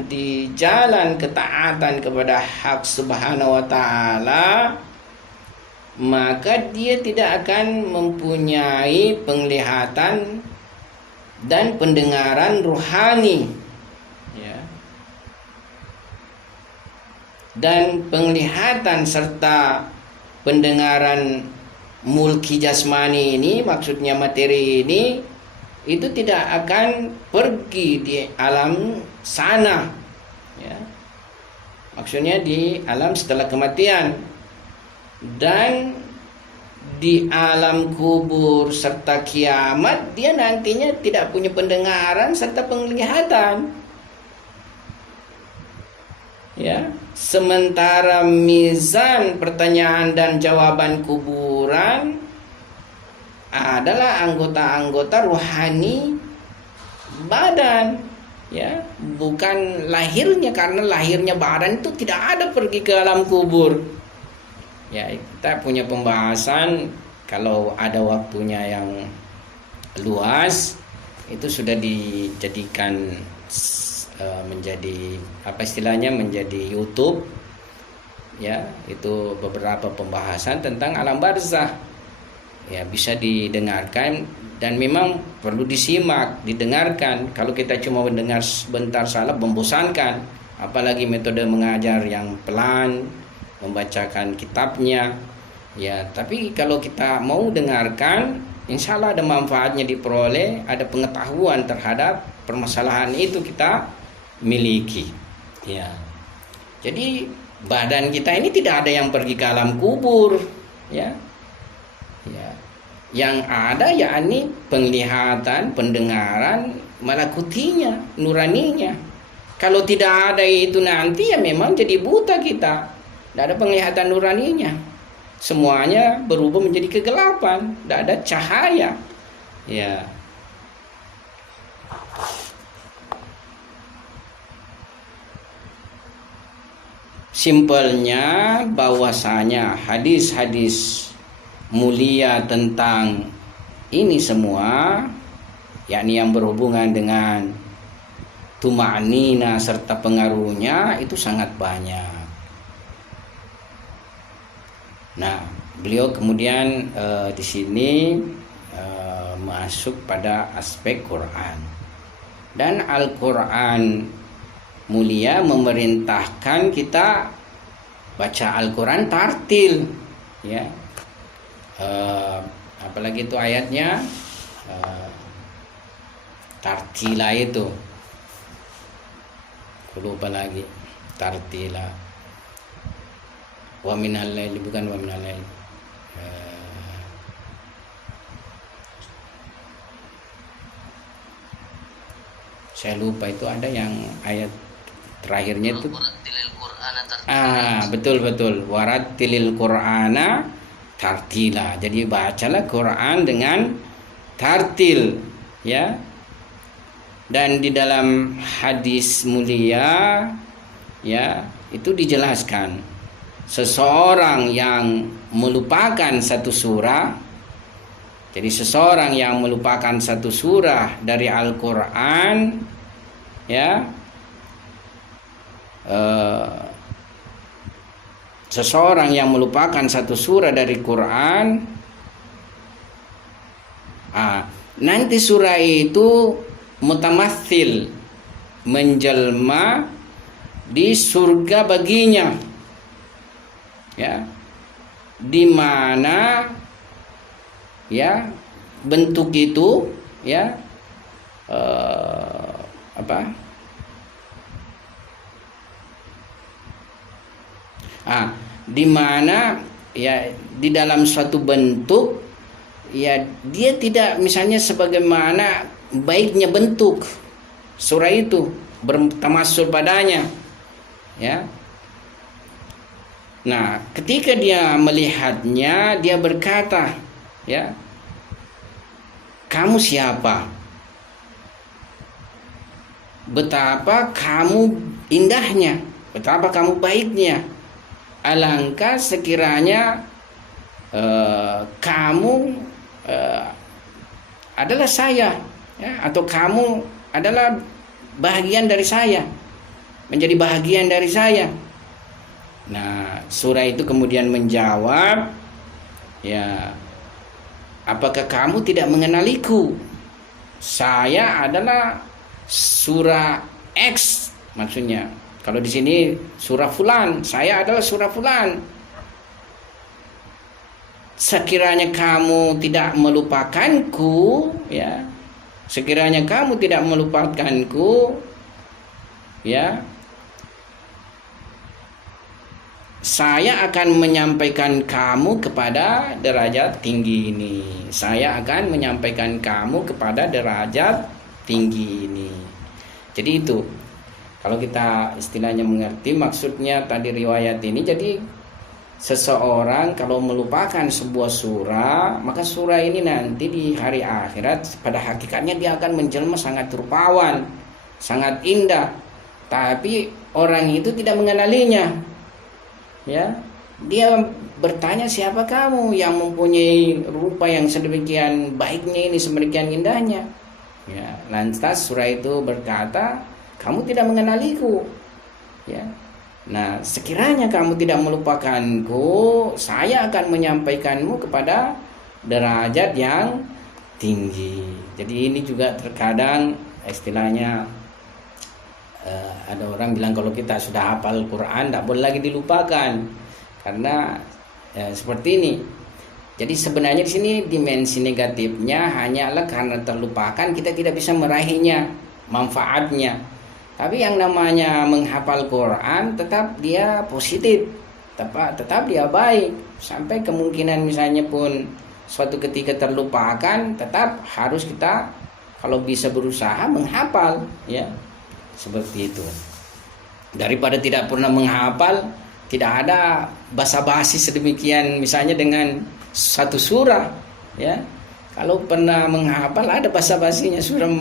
di jalan ketaatan kepada hak subhanahu wa ta'ala, maka dia tidak akan mempunyai penglihatan dan pendengaran ruhani, ya. Dan penglihatan serta pendengaran mulki jasmani ini, maksudnya materi ini, itu tidak akan pergi di alam sana, ya. Maksudnya di alam setelah kematian. Dan di alam kubur serta kiamat dia nantinya tidak punya pendengaran serta penglihatan, ya. Sementara mizan pertanyaan dan jawaban kuburan adalah anggota-anggota rohani badan, ya, bukan lahirnya, karena lahirnya badan itu tidak ada pergi ke alam kubur. Ya, kita punya pembahasan kalau ada waktunya yang luas, itu sudah dijadikan menjadi apa istilahnya, menjadi YouTube, ya, itu beberapa pembahasan tentang alam barzah, ya, bisa didengarkan dan memang perlu disimak, didengarkan. Kalau kita cuma mendengar sebentar salah membosankan, apalagi metode mengajar yang pelan, membacakan kitabnya, ya. Tapi kalau kita mau dengarkan, insya Allah ada manfaatnya diperoleh, ada pengetahuan terhadap permasalahan itu kita miliki, ya. Jadi badan kita ini tidak ada yang pergi ke alam kubur, ya, ya. Yang ada yakni penglihatan, pendengaran, malakutinya, nuraninya. Kalau tidak ada itu nanti ya memang jadi buta kita. Tidak ada penglihatan nuraninya, semuanya berubah menjadi kegelapan, tidak ada cahaya, ya. Simpelnya bahwasanya hadis-hadis mulia tentang ini semua, yakni yang berhubungan dengan tuma'nina serta pengaruhnya, itu sangat banyak. Nah, beliau kemudian di sini masuk pada aspek Quran, dan Al-Quran mulia memerintahkan kita baca Al-Quran tartil, ya. Apalagi itu ayatnya, tartila itu, aku lupa lagi, tartila. Wa minal laili, bukan wa minal laili, saya lupa itu, ada yang ayat terakhirnya itu, betul warattilil qur'ana tartila. Jadi bacalah Quran dengan tartil, ya. Dan di dalam hadis mulia, ya, itu dijelaskan seseorang yang melupakan satu surah, jadi seseorang yang melupakan satu surah dari Al-Quran, ya, seseorang yang melupakan satu surah dari Quran, Nanti surah itu mutamatsil, menjelma di surga baginya, ya, di mana ya bentuk itu ya di mana ya di dalam suatu bentuk ya dia tidak misalnya sebagaimana baiknya bentuk surah itu bertamassul padanya, ya. Nah, ketika dia melihatnya, dia berkata, ya, kamu siapa? Betapa kamu indahnya, betapa kamu baiknya. Alangkah sekiranya kamu adalah saya, ya, atau kamu adalah bahagian dari saya, menjadi bahagian dari saya. Nah, surah itu kemudian menjawab, ya, apakah kamu tidak mengenaliku? Saya adalah surah X, maksudnya. Kalau di sini surah fulan, saya adalah surah fulan. Sekiranya kamu tidak melupakanku, ya, sekiranya kamu tidak melupakanku, ya, saya akan menyampaikan kamu kepada derajat tinggi ini. Saya akan menyampaikan kamu kepada derajat tinggi ini. Jadi itu, kalau kita istilahnya mengerti maksudnya tadi riwayat ini, jadi seseorang kalau melupakan sebuah surah, maka surah ini nanti di hari akhirat pada hakikatnya dia akan menjelma sangat rupawan, sangat indah. Tapi orang itu tidak mengenalinya, ya. Dia bertanya, siapa kamu yang mempunyai rupa yang sedemikian baiknya ini, sedemikian indahnya, ya. Lantas surah itu berkata, kamu tidak mengenaliku, ya. Nah, sekiranya kamu tidak melupakanku, saya akan menyampaikanmu kepada derajat yang tinggi. Jadi ini juga terkadang istilahnya ada orang bilang kalau kita sudah hafal Quran tidak boleh lagi dilupakan, karena seperti ini. Jadi sebenarnya di sini dimensi negatifnya hanyalah karena terlupakan kita tidak bisa meraihnya manfaatnya. Tapi yang namanya menghafal Quran tetap dia positif, tetap dia baik. Sampai kemungkinan misalnya pun suatu ketika terlupakan, tetap harus kita kalau bisa berusaha menghafal, ya. Seperti itu. Daripada tidak pernah menghafal, tidak ada basa-basi sedemikian misalnya dengan satu surah, ya. Kalau pernah menghafal ada basa-basinya surah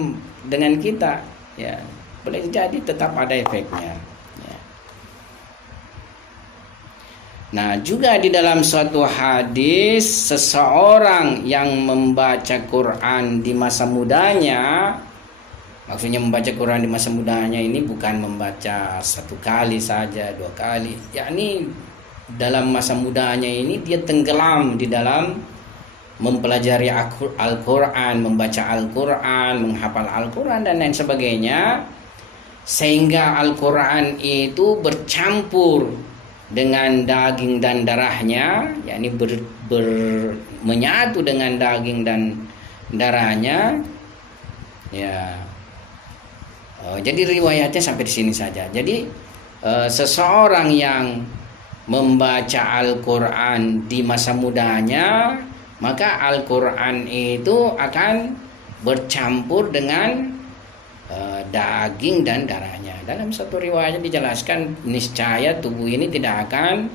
dengan kita, ya. Boleh jadi tetap ada efeknya, ya. Nah, juga di dalam suatu hadis, seseorang yang membaca Quran di masa mudanya, maksudnya membaca Quran di masa mudanya ini bukan membaca satu kali saja, 2 kali, yakni dalam masa mudanya ini dia tenggelam di dalam mempelajari Al-Quran, membaca Al-Quran, menghafal Al-Quran dan lain sebagainya, sehingga Al-Quran itu bercampur dengan daging dan darahnya, yakni menyatu dengan daging dan darahnya, ya. Jadi riwayatnya sampai di sini saja. Jadi seseorang yang membaca Al-Quran di masa mudanya, maka Al-Quran itu akan bercampur dengan daging dan darahnya. Dalam satu riwayat dijelaskan niscaya tubuh ini tidak akan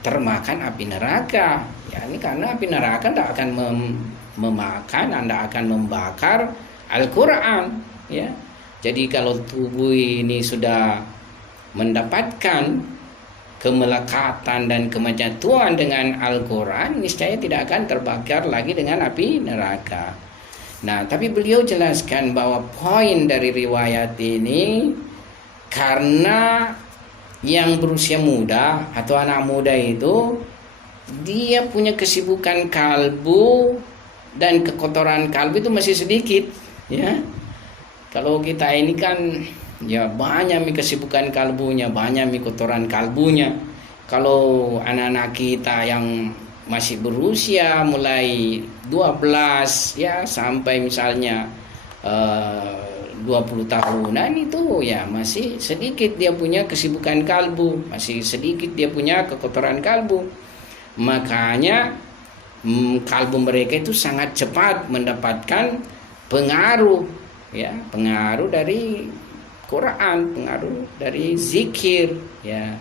termakan api neraka. Ya, ini karena api neraka tidak akan memakan, Anda akan membakar Al-Quran, ya. Jadi kalau tubuh ini sudah mendapatkan kemelekatan dan kemejatuan dengan Al-Quran, niscaya tidak akan terbakar lagi dengan api neraka. Nah, tapi beliau jelaskan bahwa poin dari riwayat ini, karena yang berusia muda atau anak muda itu dia punya kesibukan kalbu dan kekotoran kalbu itu masih sedikit, ya. Kalau kita ini kan ya banyak kesibukan kalbunya, banyak kotoran kalbunya. Kalau anak-anak kita yang masih berusia mulai 12 ya sampai misalnya 20 tahunan itu ya masih sedikit dia punya kesibukan kalbu, masih sedikit dia punya kekotoran kalbu. Makanya kalbu mereka itu sangat cepat mendapatkan pengaruh, ya, pengaruh dari Quran, pengaruh dari zikir, ya,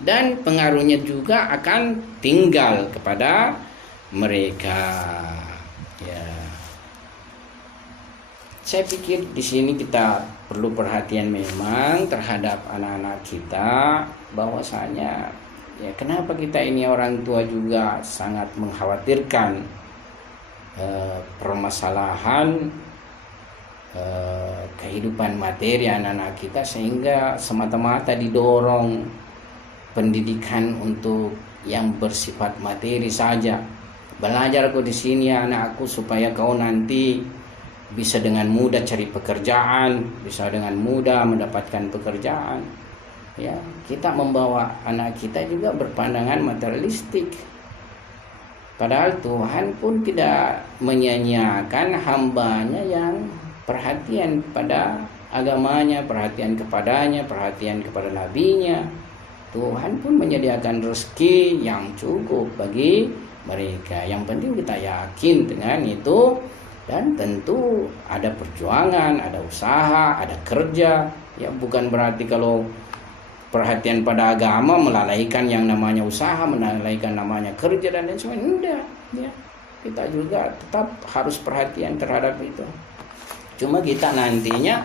dan pengaruhnya juga akan tinggal kepada mereka, ya. Saya pikir di sini kita perlu perhatian memang terhadap anak-anak kita, bahwasanya ya kenapa kita ini orang tua juga sangat mengkhawatirkan permasalahan kehidupan materi anak-anak kita, sehingga semata-mata didorong pendidikan untuk yang bersifat materi saja. Belajar kau di sini anakku supaya kau nanti bisa dengan mudah cari pekerjaan, bisa dengan mudah mendapatkan pekerjaan. Ya, kita membawa anak kita juga berpandangan materialistik. Padahal Tuhan pun tidak menyia-nyiakan hambanya yang perhatian pada agamanya, perhatian kepadanya, perhatian kepada nabinya. Tuhan pun menyediakan rezeki yang cukup bagi mereka. Yang penting kita yakin dengan itu, dan tentu ada perjuangan, ada usaha, ada kerja. Ya, bukan berarti kalau perhatian pada agama melalaikan yang namanya usaha, melalaikan namanya kerja dan lain sebagainya. Enggak, ya. Kita juga tetap harus perhatian terhadap itu. Cuma kita nantinya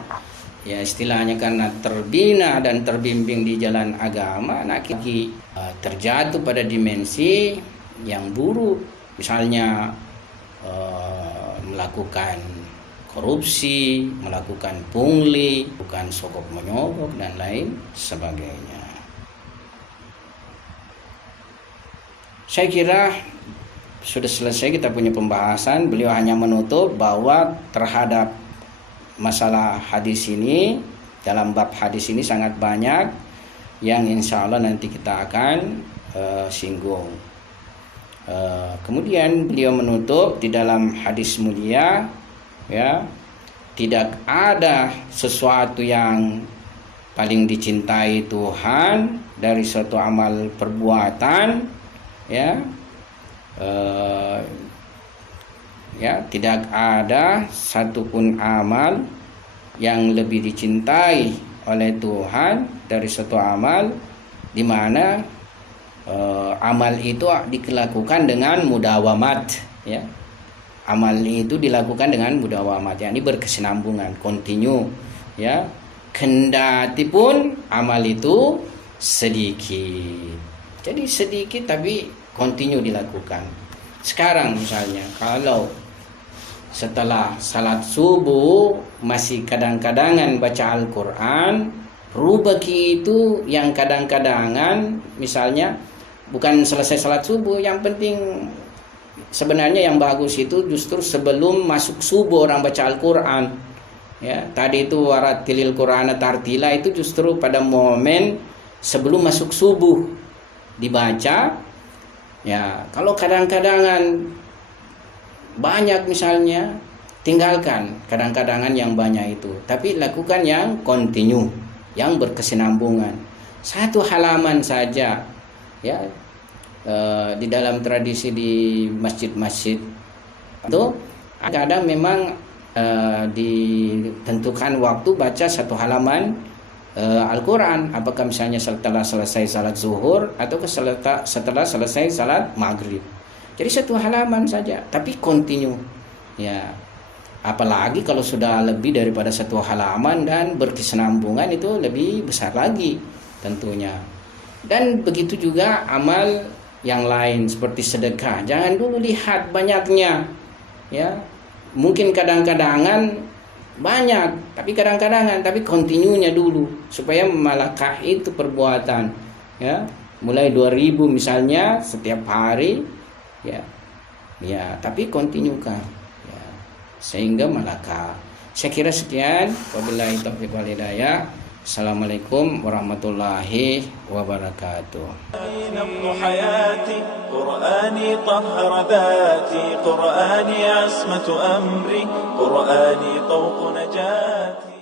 ya istilahnya karena terbina dan terbimbing di jalan agama, anak kita terjatuh pada dimensi yang buruk, misalnya melakukan korupsi, melakukan pungli, bukan sogok menyogok dan lain sebagainya. Saya kira sudah selesai kita punya pembahasan. Beliau hanya menutup bahwa terhadap masalah hadis ini, dalam bab hadis ini sangat banyak yang insya Allah nanti kita akan singgung. Kemudian beliau menutup di dalam hadis mulia, ya, tidak ada sesuatu yang paling dicintai Tuhan dari suatu amal perbuatan, ya, ya, tidak ada satupun amal yang lebih dicintai oleh Tuhan dari suatu amal di mana amal itu dilakukan dengan mudawamat, ya. Amal itu dilakukan dengan mudawamat, yakni berkesinambungan, kontinu, ya. Kendati pun amal itu sedikit. Jadi sedikit tapi kontinu dilakukan. Sekarang misalnya kalau setelah salat subuh masih kadang-kadangan baca Al-Quran, rubaki itu yang kadang-kadangan, misalnya bukan selesai salat subuh, yang penting sebenarnya yang bagus itu justru sebelum masuk subuh orang baca Al-Quran, ya. Tadi itu waratilil Qur'ana tartila, itu justru pada momen sebelum masuk subuh dibaca. Ya, kalau kadang-kadangan banyak misalnya, tinggalkan kadang-kadangan yang banyak itu, tapi lakukan yang kontinu, yang berkesinambungan. Satu halaman saja, ya. Di dalam tradisi di masjid-masjid itu kadang memang ditentukan waktu baca satu halaman Al-Quran, apakah misalnya setelah selesai salat zuhur atau setelah selesai salat maghrib. Jadi satu halaman saja, tapi kontinu, ya. Apalagi kalau sudah lebih daripada satu halaman dan berkesinambungan, itu lebih besar lagi tentunya. Dan begitu juga amal yang lain seperti sedekah. Jangan dulu lihat banyaknya, ya. Mungkin kadang-kadangan banyak, tapi kadang-kadangan, tapi kontinunya dulu supaya melangkah itu perbuatan, ya. Mulai 2000 misalnya setiap hari, ya. Ya, tapi kontinukan. sehingga malaka. Saya kira sekian. Wabillahi taufiq wal hidayah. Assalamualaikum warahmatullahi wabarakatuh. نبض حياتي قرآني طهر ذاتي قرآني عصمة أمري قرآني طوق نجاتي